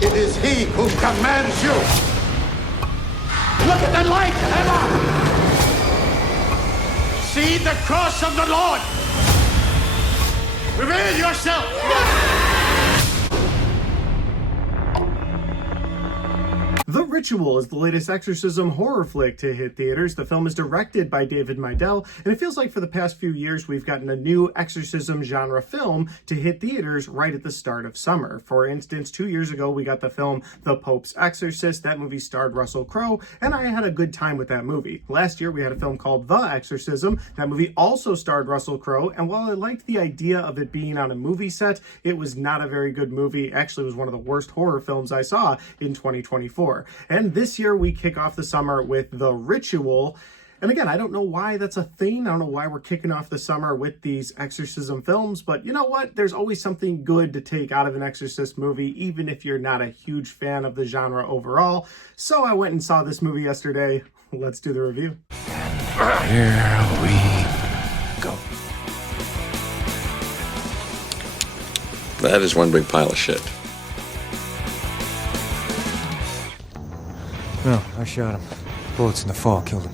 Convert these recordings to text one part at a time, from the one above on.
It is he who commands you. Look at the light, Emma! See the cross of the Lord! Reveal yourself! The Ritual is the latest exorcism horror flick to hit theaters. The film is directed by David Meidel, and it feels like for the past few years we've gotten a new exorcism genre film to hit theaters right at the start of summer. For instance, 2 years ago we got the film The Pope's Exorcist. That movie starred Russell Crowe, and I had a good time with that movie. Last year we had a film called The Exorcism. That movie also starred Russell Crowe, and while I liked the idea of it being on a movie set, it was not a very good movie. Actually, it was one of the worst horror films I saw in 2024. And this year we kick off the summer with The Ritual. And again, I don't know why that's a thing. I don't know why we're kicking off the summer with these exorcism films, but you know what? There's always something good to take out of an exorcist movie, even if you're not a huge fan of the genre overall. So I went and saw this movie yesterday. Let's do the review. And here we go. That is one big pile of shit. No, I shot him. Bullets in the fall killed him.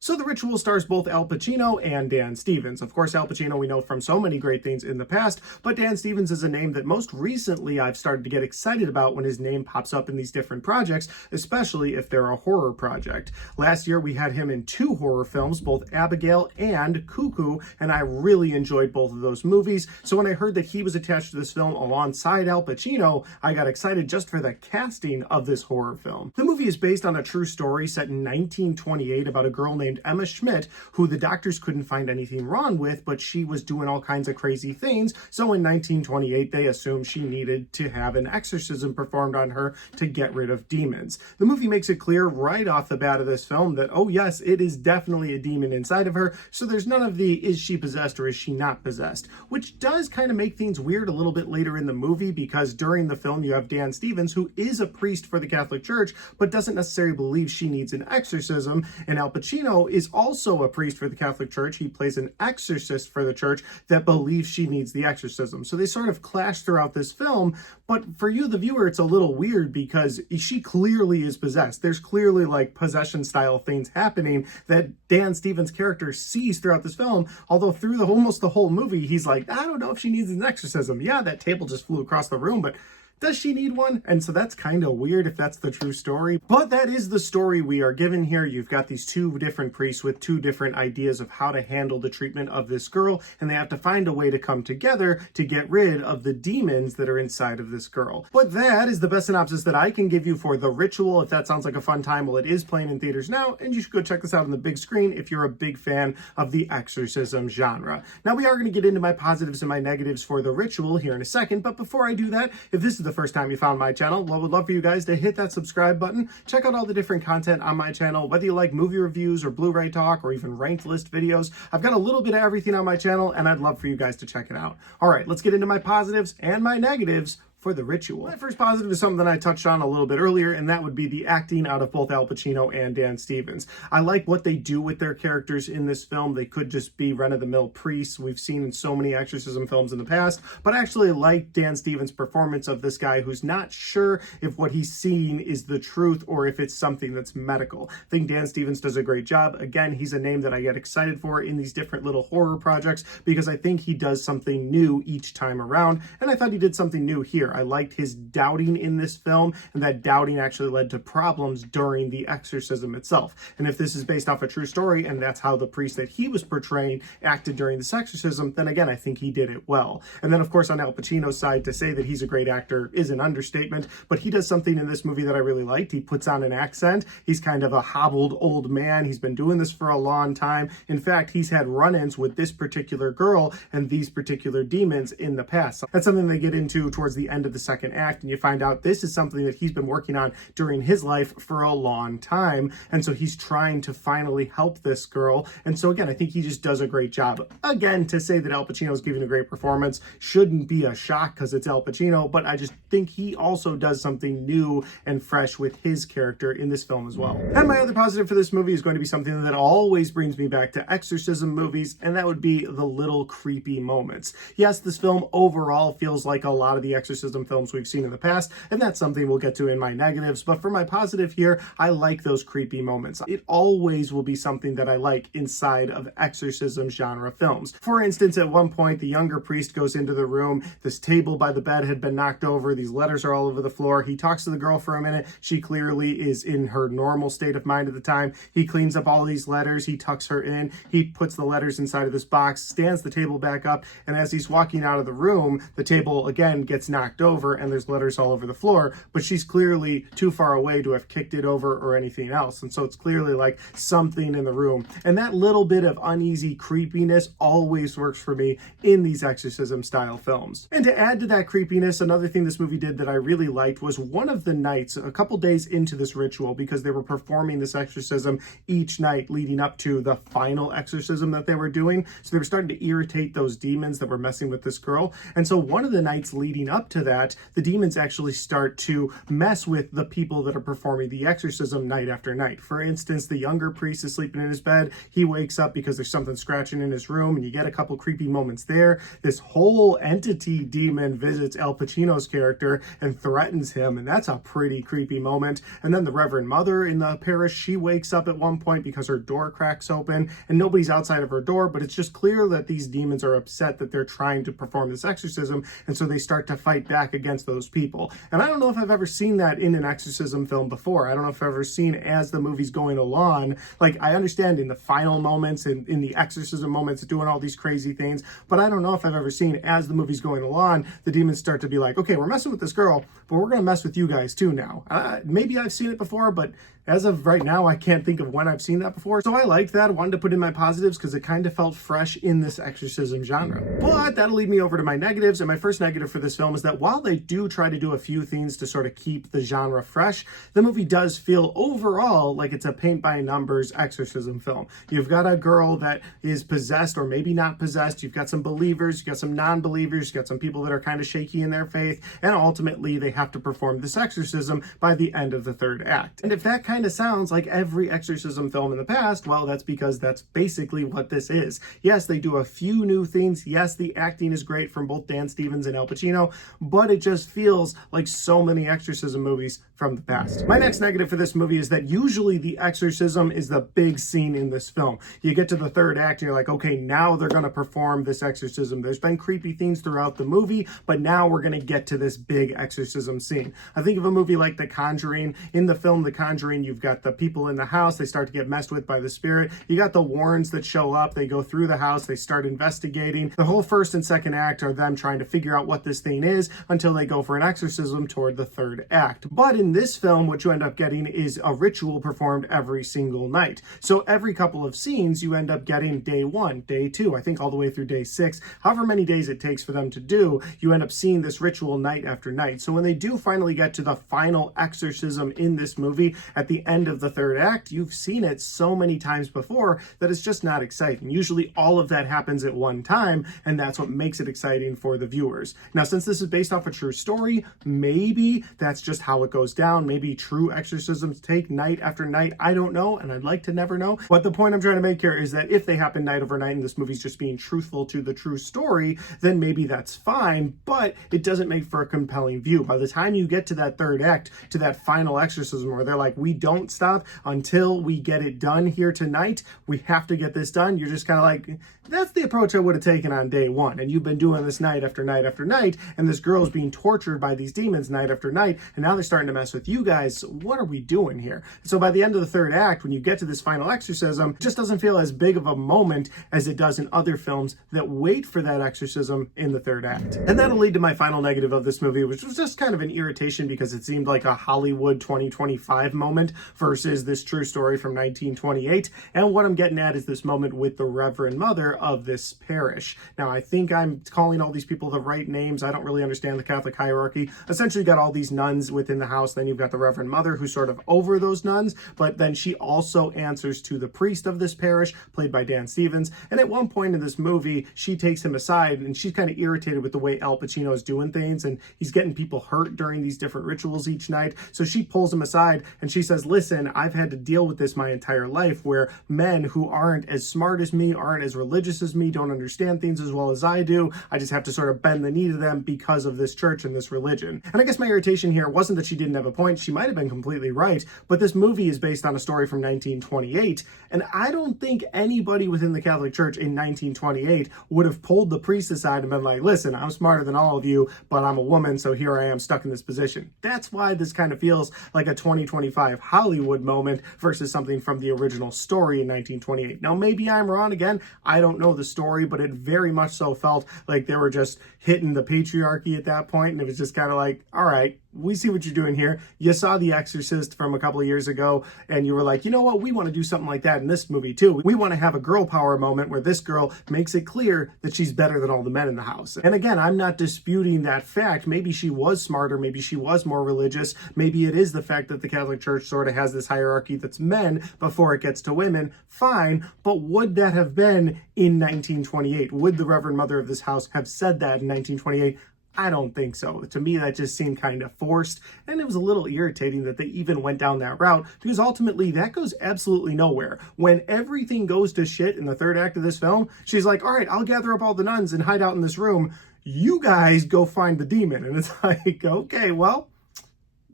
So The Ritual stars both Al Pacino and Dan Stevens. Of course, Al Pacino we know from so many great things in the past, but Dan Stevens is a name that most recently I've started to get excited about when his name pops up in these different projects, especially if they're a horror project. Last year we had him in 2 horror films, both Abigail and Cuckoo, and I really enjoyed both of those movies. So when I heard that he was attached to this film alongside Al Pacino, I got excited just for the casting of this horror film. The movie is based on a true story set in 1928 about a girl named Emma Schmidt, who the doctors couldn't find anything wrong with, but she was doing all kinds of crazy things. So in 1928, they assumed she needed to have an exorcism performed on her to get rid of demons. The movie makes it clear right off the bat of this film that, oh yes, it is definitely a demon inside of her. So there's none of the, is she possessed or is she not possessed? Which does kind of make things weird a little bit later in the movie, because during the film you have Dan Stevens, who is a priest for the Catholic Church, but doesn't necessarily believe she needs an exorcism. And Al Pacino is also a priest for the Catholic Church. He plays an exorcist for the church that believes she needs the exorcism. So they sort of clash throughout this film, but for you, the viewer, it's a little weird because she clearly is possessed. There's clearly like possession style things happening that Dan Stevens' character sees throughout this film, although through almost the whole movie, he's like, I don't know if she needs an exorcism. Yeah, that table just flew across the room, but does she need one? And so that's kind of weird if that's the true story. But that is the story we are given here. You've got these 2 different priests with 2 different ideas of how to handle the treatment of this girl, and they have to find a way to come together to get rid of the demons that are inside of this girl. But that is the best synopsis that I can give you for The Ritual. If that sounds like a fun time, well, it is playing in theaters now, and you should go check this out on the big screen if you're a big fan of the exorcism genre. Now, we are going to get into my positives and my negatives for The Ritual here in a second, but before I do that, if this is the first time you found my channel, well, I would love for you guys to hit that subscribe button. Check out all the different content on my channel, whether you like movie reviews or Blu-ray talk or even ranked list videos. I've got a little bit of everything on my channel, and I'd love for you guys to check it out. All right, let's get into my positives and my negatives for The Ritual. My first positive is something that I touched on a little bit earlier, and that would be the acting out of both Al Pacino and Dan Stevens. I like what they do with their characters in this film. They could just be run-of-the-mill priests we've seen in so many exorcism films in the past, but I actually like Dan Stevens' performance of this guy who's not sure if what he's seeing is the truth or if it's something that's medical. I think Dan Stevens does a great job. Again, he's a name that I get excited for in these different little horror projects because I think he does something new each time around, and I thought he did something new here. I liked his doubting in this film, and that doubting actually led to problems during the exorcism itself. And if this is based off a true story, and that's how the priest that he was portraying acted during this exorcism, then again, I think he did it well. And then, of course, on Al Pacino's side, to say that he's a great actor is an understatement, but he does something in this movie that I really liked. He puts on an accent. He's kind of a hobbled old man. He's been doing this for a long time. In fact, he's had run-ins with this particular girl and these particular demons in the past. That's something they get into towards the end end of the second act, and you find out this is something that he's been working on during his life for a long time. And so he's trying to finally help this girl. And so again, I think he just does a great job. Again, to say that Al Pacino's giving a great performance shouldn't be a shock because it's Al Pacino, but I just think he also does something new and fresh with his character in this film as well. And my other positive for this movie is going to be something that always brings me back to exorcism movies, and that would be the little creepy moments. Yes, this film overall feels like a lot of the exorcism films we've seen in the past, and that's something we'll get to in my negatives, but for my positive here, I like those creepy moments. It always will be something that I like inside of exorcism genre films. For instance, at one point, the younger priest goes into the room, this table by the bed had been knocked over, these letters are all over the floor, he talks to the girl for a minute, she clearly is in her normal state of mind at the time, he cleans up all these letters, he tucks her in, he puts the letters inside of this box, stands the table back up, and as he's walking out of the room, the table again gets knocked over and there's letters all over the floor, but she's clearly too far away to have kicked it over or anything else, and so it's clearly like something in the room. And that little bit of uneasy creepiness always works for me in these exorcism style films. And to add to that creepiness, another thing this movie did that I really liked was one of the nights, a couple days into this ritual, because they were performing this exorcism each night leading up to the final exorcism that they were doing. So they were starting to irritate those demons that were messing with this girl. And so one of the nights leading up to that, the demons actually start to mess with the people that are performing the exorcism night after night. For instance, the younger priest is sleeping in his bed. He wakes up because there's something scratching in his room, and you get a couple creepy moments there. This whole entity demon visits Al Pacino's character and threatens him, and that's a pretty creepy moment. And then the Reverend Mother in the parish, she wakes up at one point because her door cracks open, and nobody's outside of her door, but it's just clear that these demons are upset that they're trying to perform this exorcism, and so they start to fight back against those people. And I don't know if I've ever seen that in an exorcism film before. I don't know if I've ever seen as the movie's going along. Like, I understand in the final moments, in the exorcism moments, doing all these crazy things, but I don't know if I've ever seen as the movie's going along, the demons start to be like, okay, we're messing with this girl, but we're going to mess with you guys too now. Maybe I've seen it before, but as of right now, I can't think of when I've seen that before. So I liked that. I wanted to put in my positives because it kind of felt fresh in this exorcism genre. But that'll lead me over to my negatives. And my first negative for this film is that while they do try to do a few things to sort of keep the genre fresh, the movie does feel overall like it's a paint by numbers exorcism film. You've got a girl that is possessed or maybe not possessed. You've got some believers, you've got some non-believers, you've got some people that are kind of shaky in their faith. And ultimately, they have to perform this exorcism by the end of the third act. And if that kind of sounds like every exorcism film in the past, well, that's because that's basically what this is. Yes, they do a few new things. Yes, the acting is great from both Dan Stevens and Al Pacino, but it just feels like so many exorcism movies from the past. My next negative for this movie is that usually the exorcism is the big scene in this film. You get to the third act and you're like, okay, now they're going to perform this exorcism. There's been creepy things throughout the movie, but now we're going to get to this big exorcism scene. I think of a movie like The Conjuring. In the film The Conjuring, you've got the people in the house, they start to get messed with by the spirit. You got the Warrens that show up, they go through the house, they start investigating. The whole first and second act are them trying to figure out what this thing is until they go for an exorcism toward the third act. But in this film, what you end up getting is a ritual performed every single night. So every couple of scenes, you end up getting day 1, day 2, I think all the way through day 6, however many days it takes for them to do, you end up seeing this ritual night after night. So when they do finally get to the final exorcism in this movie at the end of the third act, you've seen it so many times before that it's just not exciting. Usually all of that happens at one time, and that's what makes it exciting for the viewers. Now, since this is based off a true story, maybe that's just how it goes down. Maybe true exorcisms take night after night. I don't know, and I'd like to never know. But the point I'm trying to make here is that if they happen night over night and this movie's just being truthful to the true story, then maybe that's fine, but it doesn't make for a compelling view. By the time you get to that third act, to that final exorcism where they're like, we don't stop until we get it done here tonight, we have to get this done, you're just kind of like, that's the approach I would have taken on day 1. And you've been doing this night after night after night, and this girl's being tortured by these demons night after night, and now they're starting to mess with you guys. What are we doing here? So by the end of the third act, when you get to this final exorcism, it just doesn't feel as big of a moment as it does in other films that wait for that exorcism in the third act. And that'll lead to my final negative of this movie, which was just kind of an irritation because it seemed like a Hollywood 2025 moment versus this true story from 1928. And what I'm getting at is this moment with the Reverend Mother of this parish. Now, I think I'm calling all these people the right names. I don't really understand understand the Catholic hierarchy. Essentially, you got all these nuns within the house. Then you've got the Reverend Mother who's sort of over those nuns, but then she also answers to the priest of this parish, played by Dan Stevens. And at one point in this movie, she takes him aside and she's kind of irritated with the way Al Pacino is doing things, and he's getting people hurt during these different rituals each night. So she pulls him aside and she says, listen, I've had to deal with this my entire life, where men who aren't as smart as me, aren't as religious as me, don't understand things as well as I do. I just have to sort of bend the knee to them because of this church and this religion. And I guess my irritation here wasn't that she didn't have a point. She might have been completely right, but this movie is based on a story from 1928, and I don't think anybody within the Catholic Church in 1928 would have pulled the priest aside and been like, listen, I'm smarter than all of you, but I'm a woman, so here I am stuck in this position. That's why this kind of feels like a 2025 Hollywood moment versus something from the original story in 1928. Now, maybe I'm wrong. Again, I don't know the story, but it very much so felt like they were just hitting the patriarchy at that point, and it was just kind of like, all right, we see what you're doing here. You saw The Exorcist from a couple of years ago, and you were like, you know what? We want to do something like that in this movie too. We want to have a girl power moment where this girl makes it clear that she's better than all the men in the house. And again, I'm not disputing that fact. Maybe she was smarter. Maybe she was more religious. Maybe it is the fact that the Catholic Church sort of has this hierarchy that's men before it gets to women. Fine. But would that have been in 1928? Would the Reverend Mother of this house have said that in 1928? I don't think so. To me, that just seemed kind of forced, and it was a little irritating that they even went down that route, because ultimately that goes absolutely nowhere. When everything goes to shit in the third act of this film, she's like, all right, I'll gather up all the nuns and hide out in this room. You guys go find the demon. And it's like, okay, well,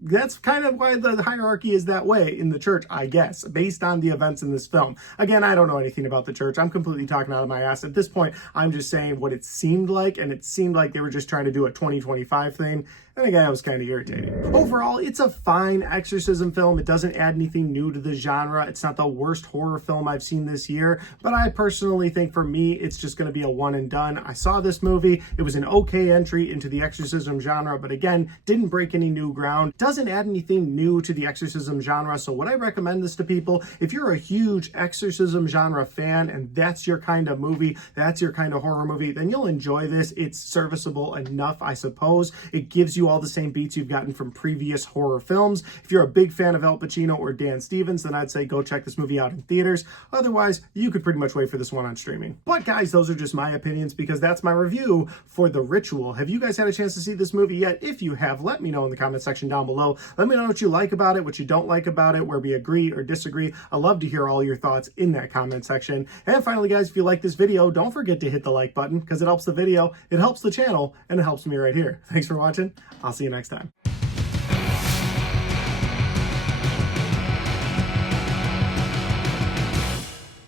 that's kind of why the hierarchy is that way in the church, I guess, based on the events in this film. Again, I don't know anything about the church. I'm completely talking out of my ass. At this point, I'm just saying what it seemed like, and it seemed like they were just trying to do a 2025 thing. And again, it was kind of irritating. Overall, it's a fine exorcism film. It doesn't add anything new to the genre. It's not the worst horror film I've seen this year, but I personally think for me, it's just going to be a one and done. I saw this movie. It was an okay entry into the exorcism genre, but again, didn't break any new ground. Doesn't add anything new to the exorcism genre. So would I recommend this to people? If you're a huge exorcism genre fan and that's your kind of movie, that's your kind of horror movie, then you'll enjoy this. It's serviceable enough, I suppose. It gives you all the same beats you've gotten from previous horror films. If you're a big fan of Al Pacino or Dan Stevens, then I'd say go check this movie out in theaters. Otherwise, you could pretty much wait for this one on streaming. But guys, those are just my opinions because that's my review for The Ritual. Have you guys had a chance to see this movie yet? If you have, let me know in the comment section down below. Let me know what you like about it, what you don't like about it, where we agree or disagree. I love to hear all your thoughts in that comment section. And finally, guys, if you like this video, don't forget to hit the like button because it helps the video, it helps the channel, and it helps me right here. Thanks for watching. I'll see you next time.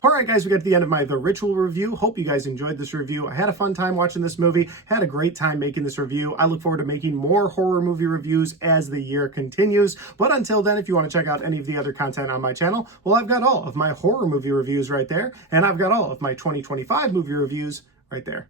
Alright guys, we got to the end of my The Ritual review. Hope you guys enjoyed this review. I had a fun time watching this movie. Had a great time making this review. I look forward to making more horror movie reviews as the year continues. But until then, if you want to check out any of the other content on my channel, well, I've got all of my horror movie reviews right there. And I've got all of my 2025 movie reviews right there.